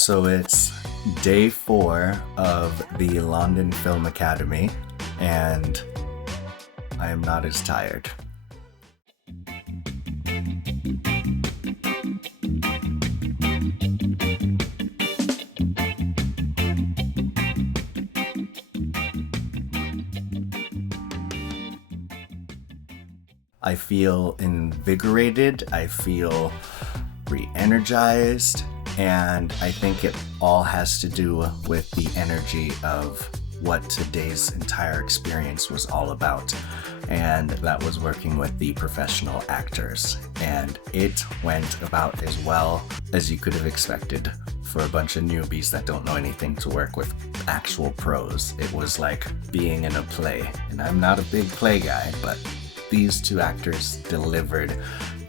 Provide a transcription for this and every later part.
So it's day 4 of the London Film Academy, and I am not as tired. I feel invigorated, I feel re-energized, and I think it all has to do with the energy of what today's entire experience was all about. And that was working with the professional actors. And it went about as well as you could have expected for a bunch of newbies that don't know anything to work with actual pros. It was like being in a play. And I'm not a big play guy, but these two actors delivered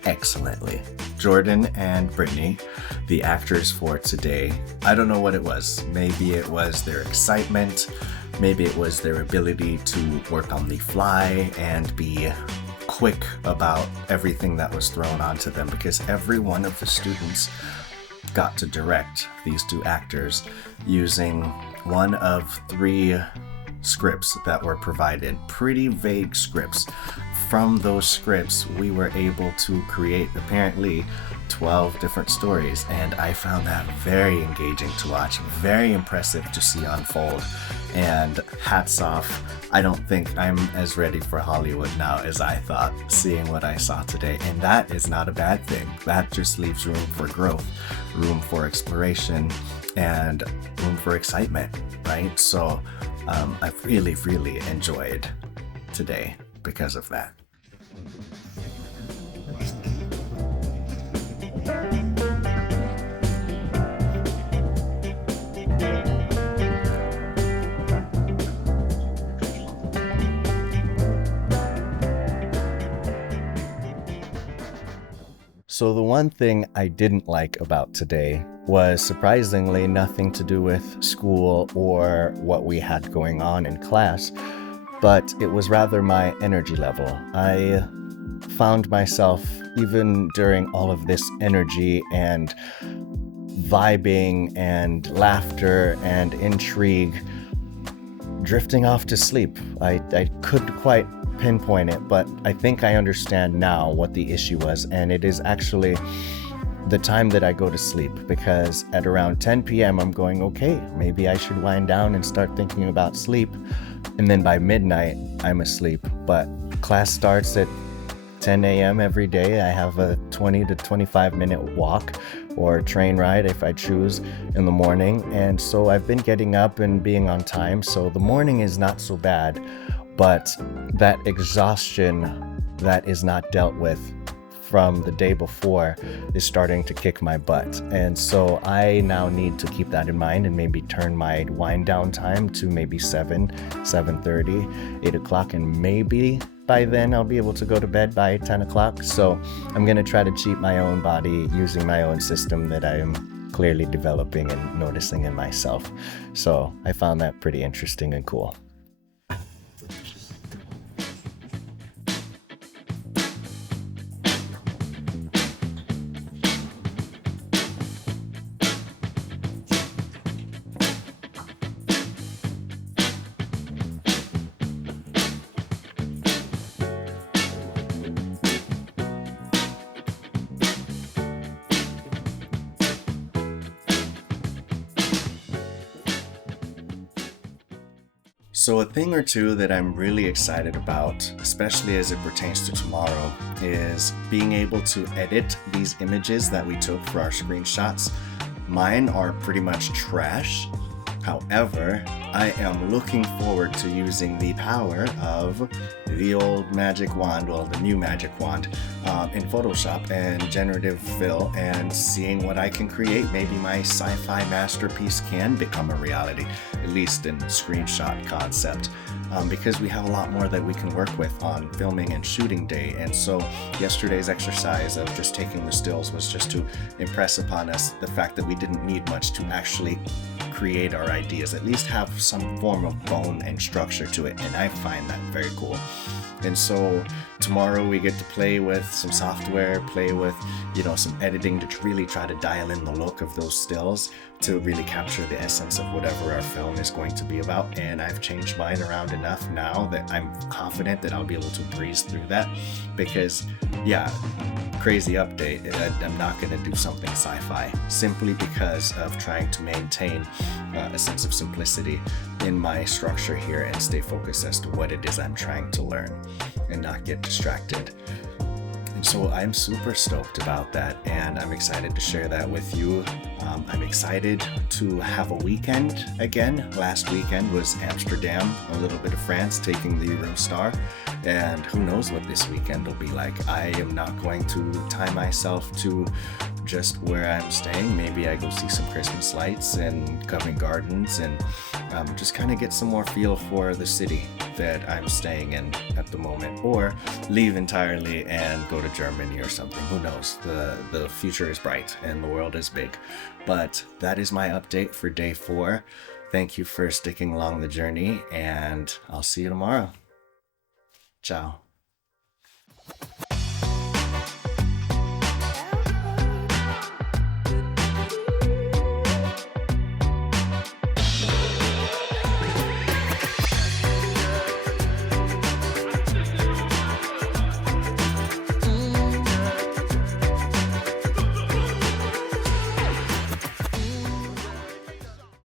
excellently. Jordan and Brittany, the actors for today, I don't know what it was. Maybe it was their excitement, maybe it was their ability to work on the fly and be quick about everything that was thrown onto them, because every one of the students got to direct these two actors using one of 3 scripts that were provided, pretty vague scripts. From those scripts, we were able to create apparently 12 different stories, and I found that very engaging to watch, very impressive to see unfold, and hats off. I don't think I'm as ready for Hollywood now as I thought, seeing what I saw today, and that is not a bad thing. That just leaves room for growth, room for exploration, and room for excitement, right? So I've really enjoyed today because of that. So the one thing I didn't like about today was surprisingly nothing to do with school or what we had going on in class, but it was rather my energy level. I found myself, even during all of this energy and vibing and laughter and intrigue, drifting off to sleep. I couldn't quite pinpoint it, but I think I understand now what the issue was, and it is actually the time that I go to sleep, because at around 10 p.m. I'm going, okay, maybe I should wind down and start thinking about sleep, and then by midnight I'm asleep. But class starts at 10 a.m. every day. I have a 20 to 25 minute walk or train ride if I choose in the morning, and so I've been getting up and being on time, so the morning is not so bad, but that exhaustion that is not dealt with from the day before is starting to kick my butt. And so I now need to keep that in mind and maybe turn my wind down time to maybe 7:30, 8 o'clock, and maybe by then I'll be able to go to bed by 10 o'clock. So I'm gonna try to cheat my own body using my own system that I am clearly developing and noticing in myself. So I found that pretty interesting and cool. So a thing or two that I'm really excited about, especially as it pertains to tomorrow, is being able to edit these images that we took for our screenshots. Mine are pretty much trash. However, I am looking forward to using the power of the old magic wand, well, the new magic wand, in Photoshop and generative fill, and seeing what I can create. Maybe my sci-fi masterpiece can become a reality, at least in screenshot concept, because we have a lot more that we can work with on filming and shooting day. And so yesterday's exercise of just taking the stills was just to impress upon us the fact that we didn't need much to actually create our ideas, at least have some form of bone and structure to it, and I find that very cool. And so tomorrow we get to play with some software, play with, some editing to really try to dial in the look of those stills. to really capture the essence of whatever our film is going to be about. And I've changed mine around enough now that I'm confident that I'll be able to breeze through that, because yeah, crazy update, I'm not going to do something sci-fi simply because of trying to maintain a sense of simplicity in my structure here and stay focused as to what it is I'm trying to learn and not get distracted. And so I'm super stoked about that, and I'm excited to share that with you. I'm excited to have a weekend again. Last weekend was Amsterdam, a little bit of France, taking the Eurostar, and who knows what this weekend will be like. I am not going to tie myself to just where I'm staying. Maybe I go see some Christmas lights and Covent Gardens and just kind of get some more feel for the city that I'm staying in at the moment, or leave entirely and go to Germany or something. Who knows? The future is bright and the world is big. But that is my update for day 4. Thank you for sticking along the journey, and I'll see you tomorrow. Ciao.